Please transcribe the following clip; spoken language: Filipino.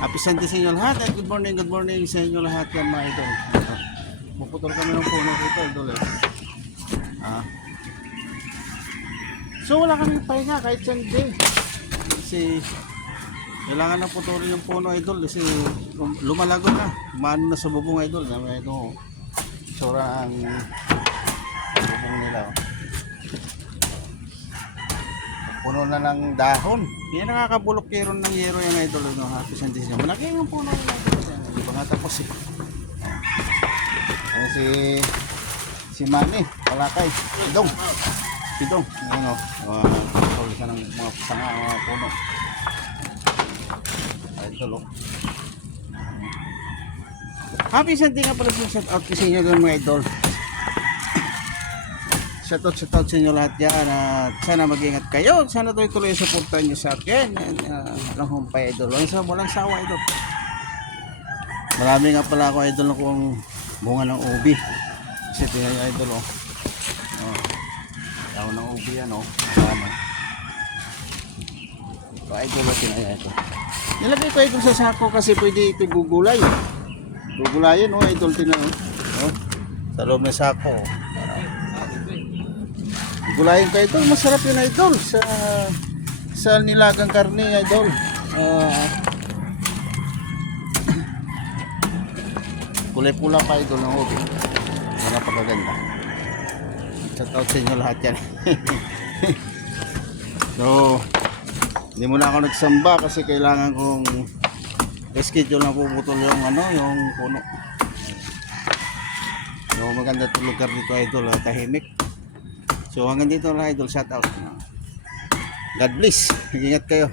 Happy Sunday sa inyo lahat at good morning sa inyo lahat yan mga idol. Puputol kami ng puno dito idol So wala kami pahinga kahit Sunday kasi kailangan na putulin yung puno idol kasi lumalago na, maano na sa bubong idol. Ito sura ang bubong nila puno na ng dahon. Yan nakakabulok kiron ng yero yung idol no. Happy Sunday siya. Malaki yung puno ng idol. Hindi pa nga tapos eh. Ano si Manny, Palakay, Sidong. Ano, tawag siya ng mga sanga, mga puno. Idol oh. Happy Sunday nga pala sa shout out sa inyo mga idol. Shout out sa inyo lahat yan at sana mag-ingat kayo. Sana tuloy supportan nyo sa akin. Walang humpay idol. Walang sawa idol. Marami nga pala ako idol na kung bunga ng ubi. Kasi tingnan nyo idol oh. Tao ng ubi yan oh. Idol oh, tingnan nyo ito. Nilagay ko idol sa sako kasi pwede ito gugulay. Gugulayin oh idol, tingnan oh. Sa loob ng sako oh. Gulayin ko idol, masarap yun idol sa nilagang karne idol. Kulay-pula pa idol ng ubi. Napakaganda. Shout out sa inyo lahat yan. So hindi muna ako nagsamba kasi kailangan kong schedule na puputol yung yung puno. So maganda itong lugar dito idol, tahimik. So hanggang dito lang idol, shout out. God bless. Ingat kayo.